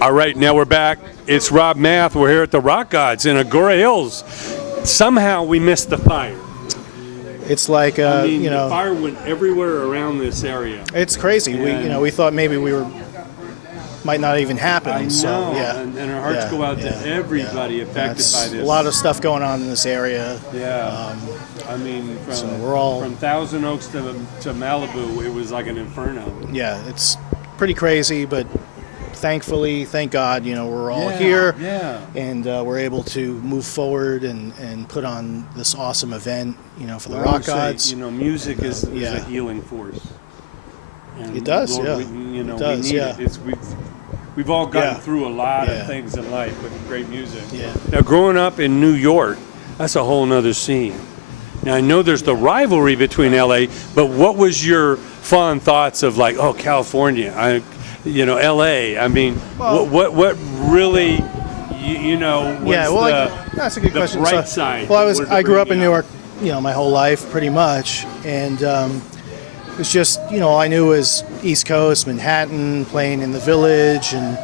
All right, now we're back. It's Rob Math. We're here at the Rock Gods in Agora Hills. Somehow we missed the fire. It's like I mean, you know, the fire went everywhere around this area. it's crazy. We thought maybe might not even happen. I know, so yeah, and our hearts go out to everybody affected by this. A lot of stuff going on in this area. Yeah. I mean, from Thousand Oaks to Malibu, it was like an inferno. Yeah, it's pretty crazy, but thankfully, thank God, we're all here, and we're able to move forward and put on this awesome event, for the Rock Gods. Music is a healing force. And it does, Lord, we need it. We've all gotten through a lot of things in life with great music. Yeah. Now, growing up in New York, that's a whole nother scene. Now, I know there's the rivalry between LA, but what was your fond thoughts of like, oh, California, LA? I mean, what really, was that's a good question. Bright side? Well, I grew up in New York, my whole life pretty much, and it was just, all I knew was East Coast, Manhattan, playing in the Village and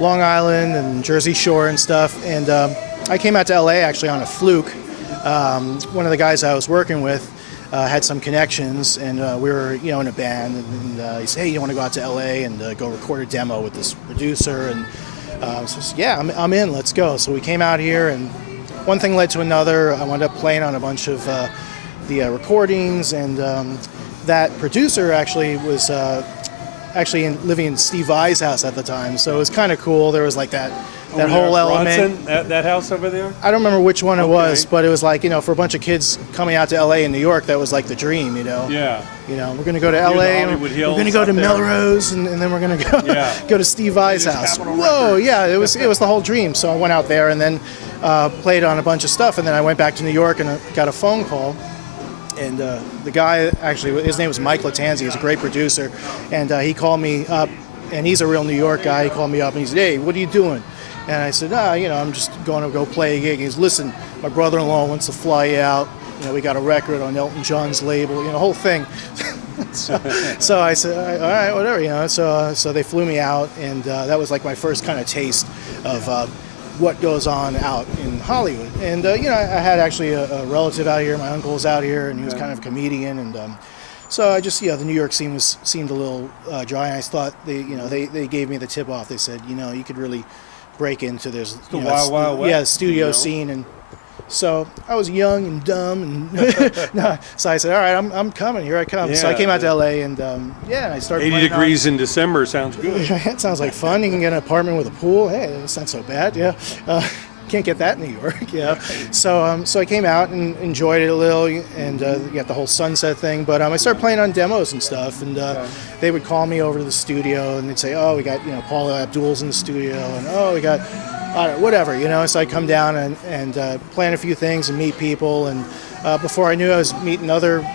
Long Island and Jersey Shore and stuff. And I came out to LA actually on a fluke. One of the guys I was working with had some connections, and we were, in a band. And he said, "Hey, you want to go out to LA and go record a demo with this producer?" And so I said, "Yeah, I'm in. Let's go." So we came out here, and one thing led to another. I wound up playing on a bunch of the recordings, and that producer actually was living in Steve Vai's house at the time. So it was kind of cool. There was like that whole element. That house over there? I don't remember which one it was, but it was like, for a bunch of kids coming out to LA and New York, that was like the dream, Yeah. We're going to go to LA, and we're going to go to Melrose, and then we're going to go to Steve Vai's house. Whoa, yeah, it was the whole dream. So I went out there and then played on a bunch of stuff, and then I went back to New York and got a phone call. And the guy, actually, his name was Mike Latanzi. He's a great producer. And he called me up, and he's a real New York guy. He called me up, and he said, "Hey, what are you doing?" And I said, I'm just going to go play a gig. He goes, "Listen, my brother-in-law wants to fly you out. We got a record on Elton John's label, the whole thing." so I said, "All right, whatever, So they flew me out, and that was like my first kind of taste of what goes on out in Hollywood. And I had actually a relative out here. My uncle was out here, and he was kind of a comedian. And so I just, the New York scene seemed a little dry. And I thought they gave me the tip off. They said, you could really break into this the Wild West, studio scene. And so I was young and dumb, and so I said, "All right, I'm coming. Here I come." So I came out to LA, and I started. 80 degrees in December sounds good. That sounds like fun. You can get an apartment with a pool. Hey, that's not so bad. Yeah, can't get that in New York. Yeah. So I came out and enjoyed it a little, and you got the whole sunset thing. But I started playing on demos and stuff, and they would call me over to the studio, and they'd say, "Oh, we got Paula Abdul's in the studio," and "Oh, we got." Whatever, so I'd come down and plan a few things and meet people, and before I knew, I was meeting other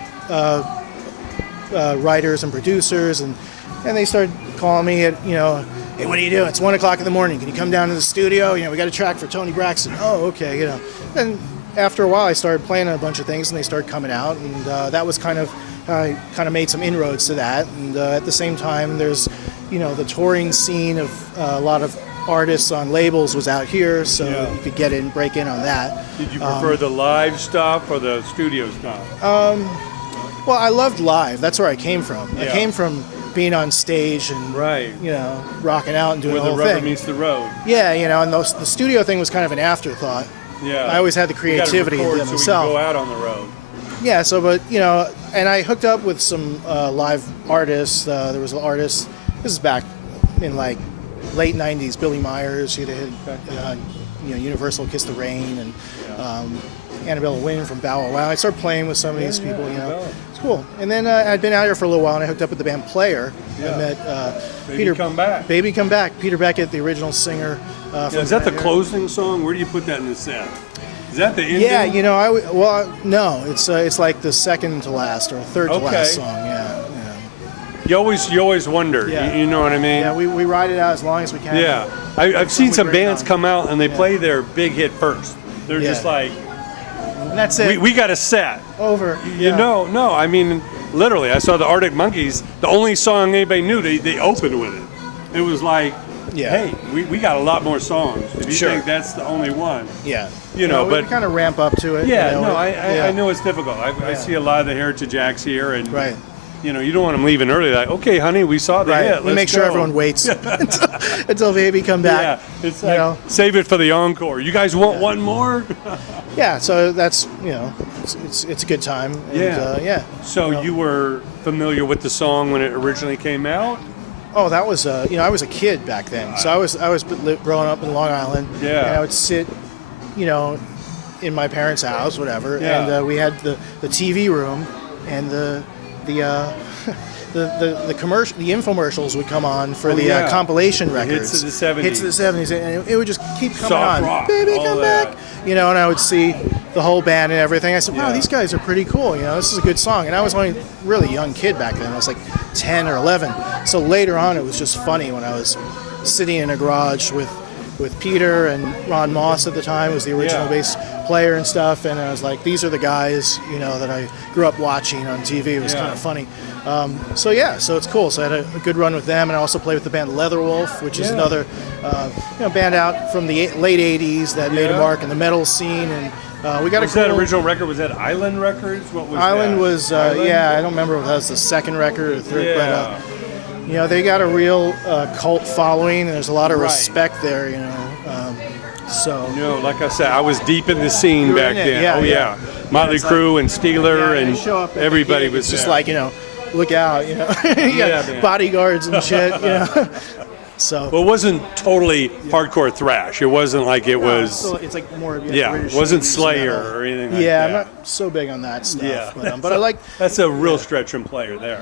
writers and producers, and they started calling me at, "Hey, what are you doing? It's 1 o'clock in the morning. Can you come down to the studio? We got a track for Tony Braxton." "Oh, okay," And after a while, I started playing a bunch of things, and they started coming out, and that was I made some inroads to that, and at the same time, there's, the touring scene of a lot of artists on labels was out here, so you could get in, break in on that. Did you prefer the live stuff or the studio stuff? Well, I loved live. That's where I came from. I came from being on stage and rocking out and doing the whole thing. Where the rubber meets the road. Yeah, and the studio thing was kind of an afterthought. Yeah. I always had the creativity to myself. So we could go out on the road. Yeah, and I hooked up with some live artists. There was an artist. This is back in like late 90s, Billy Myers. He had Universal Kiss the Rain, and Annabella Wynn from Bow Wow Wow. I started playing with some of these people, It's cool. And then I'd been out here for a little while, and I hooked up with the band Player. I met Baby Come Back. Baby Come Back. Peter Beckett, the original singer. Is that the closing song? Where do you put that in the set? Is that the ending? Yeah, no, it's like the second to last or third to last song. Yeah. You always wonder. Yeah. You know what I mean? Yeah, we ride it out as long as we can. Yeah, I've seen some bands come out and they play their big hit first. They're just like, and that's it. We got a set. Over. No. I mean, literally, I saw the Arctic Monkeys. The only song anybody knew, they opened with it. It was like Yeah. hey, we got a lot more songs. If you Sure. think that's the only one, Yeah. you know, we but kind of ramp up to it. yeah, you know, no, yeah. I know it's difficult. I see a lot of the heritage acts here, and Right. you know, you don't want them leaving early. Like, okay, honey, we saw the Right. hit. We Let's make sure go. everyone waits until baby come back. Yeah, it's you like know? save it for the encore. You guys want one more? Yeah. So that's it's a good time. And, yeah. So you were familiar with the song when it originally came out? Oh, that was I was a kid back then. So I was growing up in Long Island. Yeah. And I would sit, in my parents' house, whatever. Yeah. And we had the TV room, and the infomercials would come on for compilation records. Hits of the 70s. Hits of the 70s, and it would just keep coming Soft on. rock, Baby, all come that. back. And I would see the whole band and everything. I said, wow, Yeah. these guys are pretty cool. This is a good song. And I was only a really young kid back then. I was like 10 or 11. So later on, it was just funny when I was sitting in a garage with Peter and Ron Moss at the time, was the original bass player and stuff. And I was like, these are the guys, that I grew up watching on TV. It was kind of funny. So it's cool. So I had a good run with them, and I also played with the band LEATHERWOLF, which is another band out from the late '80s that made a mark in the metal scene. And we got Was that original record? Was that Island Records? What was Island that? was Island? I don't remember if that was the second record or the third, Yeah. but they got a real cult following, and there's a lot of respect there. So Like I said, I was deep in the scene You were back in it, then. yeah, Oh yeah. Motley It's Crue and Steeler they and show up at the everybody gig, was it's just there. like look out, you got man. bodyguards and shit, So Well, it wasn't totally hardcore thrash. It wasn't like it was. it's like more of It wasn't Slayer or anything like yeah, that. I'm not so big on that stuff. Yeah. But I like. That's a real stretch from Player there.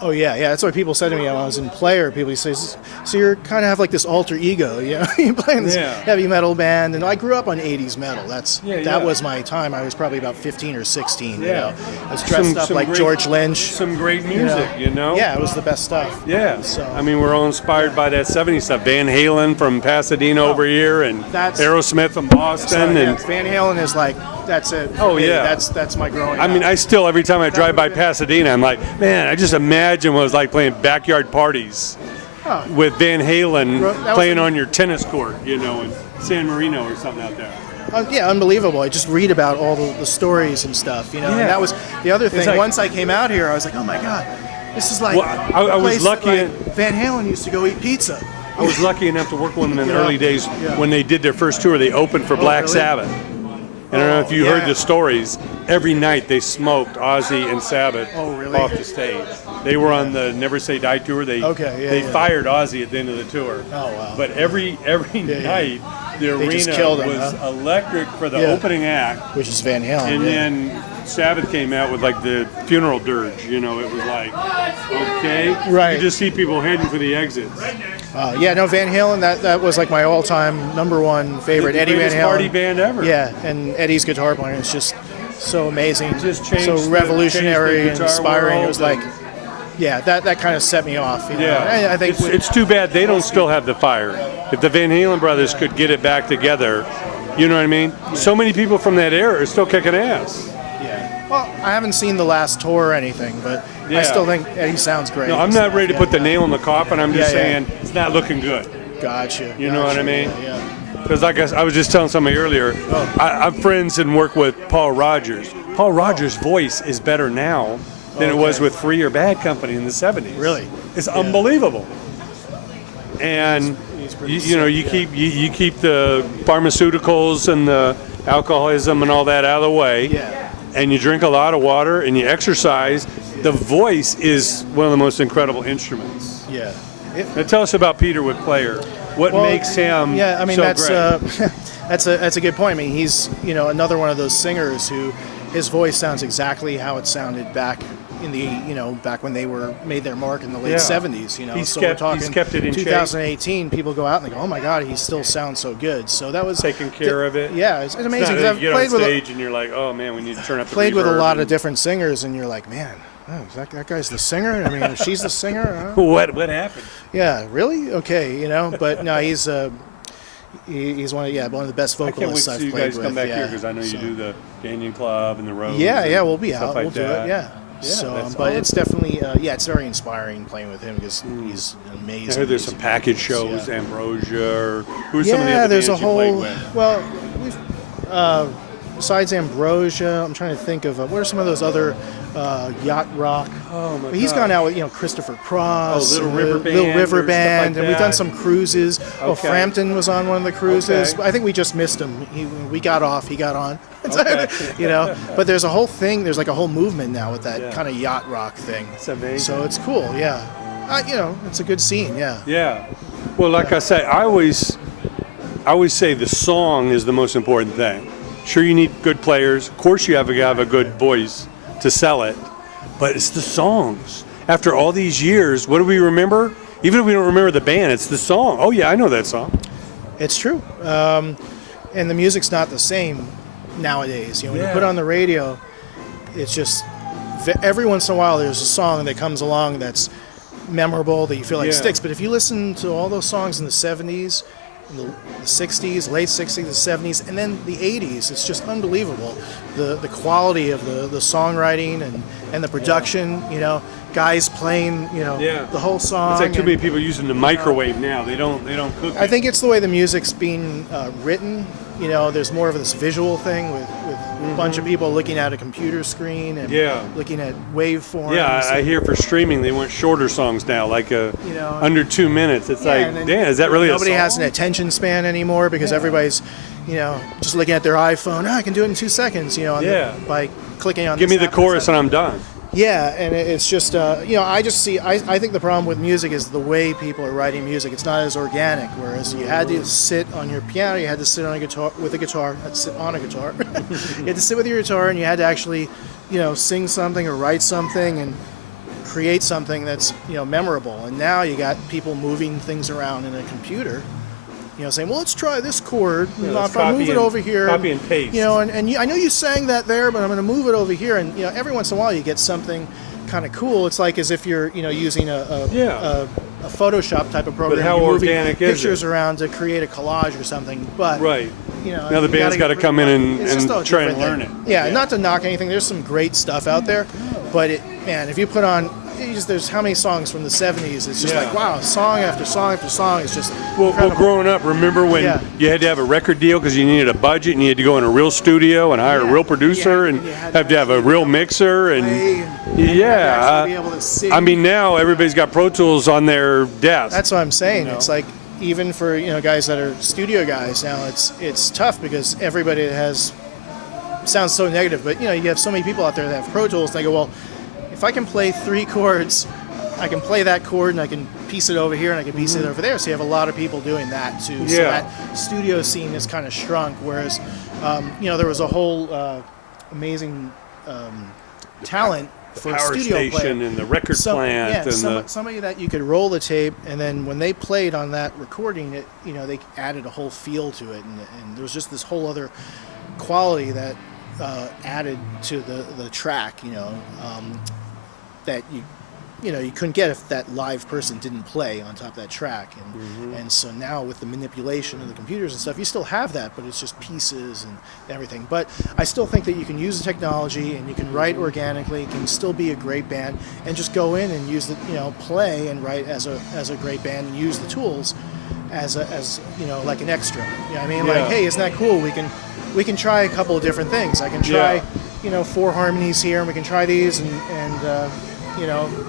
Oh yeah. That's what people said to me when I was in Player. People say, so you're kind of have like this alter ego, you play in this heavy metal band, and I grew up on '80s metal. That was my time. I was probably about 15 or 16. I was dressed up like George Lynch. Some great music, Yeah, it was the best stuff. Yeah. So I mean, we're all inspired by that '70s stuff. Van Halen from Pasadena over here, and Aerosmith from Boston, and Van Halen is like that's it. Oh, me. yeah. That's my growing I mean, up. I still, every time I drive by Pasadena, I'm like, man, I just imagine what it was like playing backyard parties with Van Halen playing on your tennis court, in San Marino or something out there. Unbelievable. I just read about all the stories and stuff, And that was the other thing. like- Once I came out here, I was like, oh my God, this is like Well, I the was place lucky that, Van Halen used to go eat pizza. I was lucky enough to work with them in the Yeah. early days Yeah. when they did their first tour. They opened for Black really? Sabbath. And I don't know if you yeah. heard the stories. Every night they smoked Ozzy and Sabbath Oh, really? off the stage. They were on the Never Say Die tour. They fired Ozzy at the end of the tour. Oh, wow. But every night the They just arena killed him, was huh? electric for the opening act. Which is Van Halen. And then Sabbath came out with like the funeral dirge. It was like, okay. Right. You just see people heading for the exits. Van Halen, that was like my all-time number one favorite. The Eddie Van greatest Halen. party band ever. Yeah, and Eddie's guitar playing is just so amazing. Just changed so revolutionary changed and the guitar inspiring. It world was like, that kind of set me off. Yeah, I think it's too bad they don't still have the fire. If the Van Halen brothers could get it back together, you know what I mean? So many people from that era are still kicking ass. Yeah. Well, I haven't seen the last tour or anything, but I still think Eddie sounds great. No, I'm not ready to put the nail in the coffin. I'm just Yeah, yeah. saying it's not looking good. Gotcha. You know what I mean? Yeah. Because like I was just telling somebody earlier, I'm friends and work with Paul Rogers. Paul Rogers' voice is better now than it was with Free or Bad Company in the 70s. Really? It's unbelievable. And you keep the pharmaceuticals and the alcoholism and all that out of the way. Yeah. And you drink a lot of water and you exercise. The voice is one of the most incredible instruments. Yeah. Now tell us about Peter with Player. What makes him so great? That's a good point. I mean, he's another one of those singers who his voice sounds exactly how it sounded back in the back when they made their mark in the late 70s. He's we're talking kept it in 2018. People go out and they go, oh my God, he still sounds so good. So that was taking care of it. Yeah, it's amazing. It's 'cause not I've that you get played on with stage and you're like, oh man, we need to turn up the played with a reverb lot and- of different singers, and you're like, man. Oh, is that guy's the singer? I mean, if she's the singer. What happened? Yeah, really? Okay, but no, he's one of the best I can't wait vocalists to I've see you played guys with. come back here because I know you do the Canyon Club and the Road. Yeah, and we'll be stuff out. like We'll do that. it. Yeah. So, that's but awesome. it's definitely, it's very inspiring playing with him because he's an amazing. I heard there's some amazing package musician, shows, Ambrosia, or who's some of the Yeah, other there's bands a you played whole. with? Well, we've besides Ambrosia, I'm trying to think of what are some of those other yacht rock. Oh my He's God. gone out with Christopher Cross, Little and River the Little Band River or stuff Band, like and we've done that. some cruises. Well, Okay. Frampton was on one of the cruises. Okay. I think we just missed him. We got off, he got on. Okay. But there's a whole thing. There's like a whole movement now with that Yeah. kind of yacht rock thing. It's amazing. So it's cool. Yeah. It's a good scene. Yeah. Yeah. Well, like I say, I always say the song is the most important thing. Sure, you need good players. Of course, you have to have a good voice to sell it. But it's the songs. After all these years, what do we remember? Even if we don't remember the band, it's the song. Oh, yeah, I know that song. It's true. And the music's not the same nowadays. When you Yeah. put on the radio, it's just every once in a while there's a song that comes along that's memorable that you feel like Yeah. sticks. But if you listen to all those songs in the 70s, in the 60s, late 60s, the 70s, and then the 80s, it's just unbelievable. The quality of the songwriting and the production, guys playing, the whole song. It's like too and- many people using the microwave now. They don't cook I it. think it's the way the music's being written. There's more of this visual thing with a bunch of people looking at a computer screen and Yeah. looking at waveforms. Yeah, I hear for streaming they want shorter songs now, like under 2 minutes. It's Yeah, like, and then damn, is that really a nobody song? has an attention span anymore because everybody's, just looking at their iPhone. I can do it in 2 seconds. By clicking on. Give me this the app, chorus that. and I'm done. Yeah, and it's just, I just see, I think the problem with music is the way people are writing music. It's not as organic, whereas you had to sit on your piano, you had to sit on a guitar, with a guitar, not sit on a guitar. You had to sit with your guitar and you had to actually, sing something or write something and create something that's, memorable. And now you got people moving things around in a computer. Saying, well, let's try this chord. let's If I move copy it and- over here, copy and paste. I know you sang that there, but I'm going to move it over here. And every once in a while, you get something kind of cool. It's like as if you're, using a Photoshop type of program. how You're moving organic is pictures it? around to create a collage or something. But Right. now the band's gotta come in it's just and a try and different learn thing. it. Yeah, not to knock anything. There's some great stuff out there, but if you put on. There's how many songs from the 70s? It's just Yeah. like, wow, song after song after song. It's just Well, incredible. growing up, remember when Yeah. you had to have a record deal because you needed a budget and you had to go in a real studio and hire a Yeah. real producer Yeah, and you had have to have a real mixer and play and yeah. actually be able to sing. I mean, now everybody's got Pro Tools on their desk. That's what I'm saying. It's like even for guys that are studio guys now, it's tough because everybody has sounds so negative, but you have so many people out there that have Pro Tools. And they go, well, if I can play 3 chords, I can play that chord and I can piece it over here and I can piece it over there. So you have a lot of people doing that too. So Yeah. that studio scene is kind of shrunk. Whereas, there was a whole amazing talent for Power studio station player. and the record plant and Somebody that you could roll the tape, and then when they played on that recording, they added a whole feel to it, and there was just this whole other quality that added to the track, that you couldn't get if that live person didn't play on top of that track, and so now with the manipulation of the computers and stuff, you still have that, but it's just pieces and everything. But I still think that you can use the technology and you can write organically, you can still be a great band, and just go in and use the play and write as a great band and use the tools as like an extra. You know what I mean? Yeah. Like, hey, isn't that cool? We can try a couple of different things. I can try, 4 harmonies here, and we can try these, and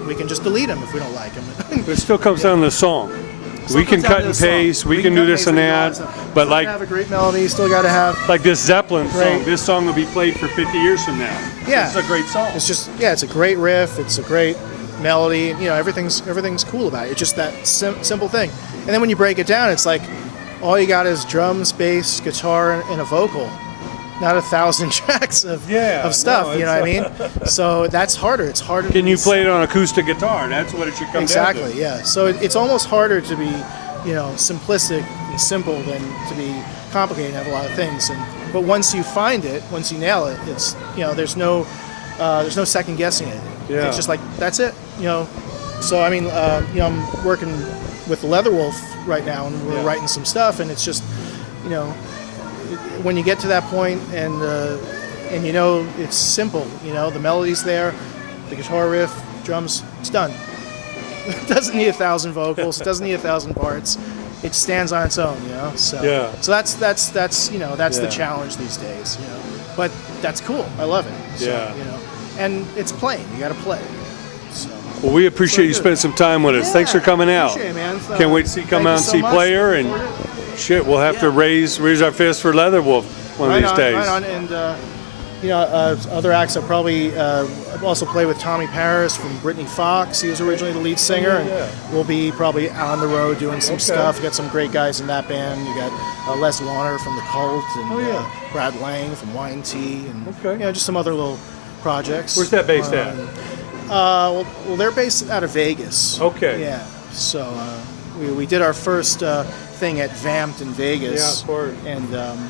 we can just delete them if we don't like them. But it still comes down to the song. We can cut and paste, we can do this and that, but like have a great melody, still got to have. like this Zeppelin song, Right. this song will be played for 50 years from now. Yeah. It's a great song. It's just it's a great riff. It's a great melody. Everything's cool about it. It's just that simple thing. And then when you break it down, it's like all you got is drums, bass, guitar, and a vocal. Not 1,000 tracks of stuff. no, You know what I mean? So that's harder. It's harder. Can you play it on acoustic guitar? That's what it should come down Exactly. to. Yeah. So it's almost harder to be, simplistic and simple than to be complicated and have a lot of things. But once you find it, once you nail it, it's there's no second guessing it. Yeah. It's just like that's it. So I mean, I'm working with LEATHERWOLF right now, and we're writing some stuff, and it's just, when you get to that point, and it's simple. The melody's there, the guitar riff, drums, it's done. It doesn't need 1,000 vocals. It doesn't need 1,000 parts. It stands on its own, you know. So yeah. So that's you know, that's the challenge these days, you know. But that's cool. I love it. So, Yeah. You know, and it's playing. You got to play. So. Well, we appreciate you spending some time with us. Thanks for coming out. Appreciate it, man. Can't wait to see you come out and see Player, and shit, we'll have to raise our fist for LEATHERWOLF one of these days. Right on. And you know, other acts I probably also play with Tommy Paris from Britney Fox. He was originally the lead singer, and we'll be probably on the road doing some stuff. You got some great guys in that band. You got Les Warner from The Cult, and Brad Lang from Y&T, and you know, just some other little projects. Where's that based at? Well, they're based out of Vegas. Okay. Yeah. So we did our first thing at Vamped in Vegas. Yeah, of course. And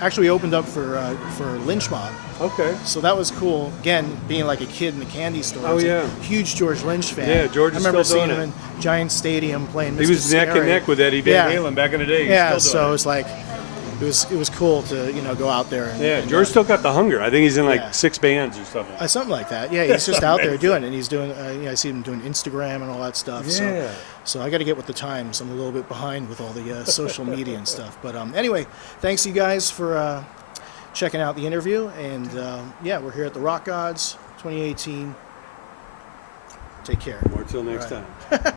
actually we opened up for Lynch Mob. Okay. So that was cool. Again, being like a kid in the candy store. I was a huge George Lynch fan. Yeah, George is I remember still seeing doing him in Giant Stadium playing Mr. He was neck and Scary. neck with Eddie Van Halen back in the day. Yeah, He's still so doing it was like it was cool to, you know, go out there. And, George still got the hunger. I think he's in like 6 bands or something. Something like that. Yeah, he's just out there doing it. And he's doing, you know, I see him doing Instagram and all that stuff. Yeah. So I got to get with the times. I'm a little bit behind with all the social media and stuff. But anyway, thanks you guys for checking out the interview. And yeah, we're here at the Rock Gods 2018. Take care. More till next time.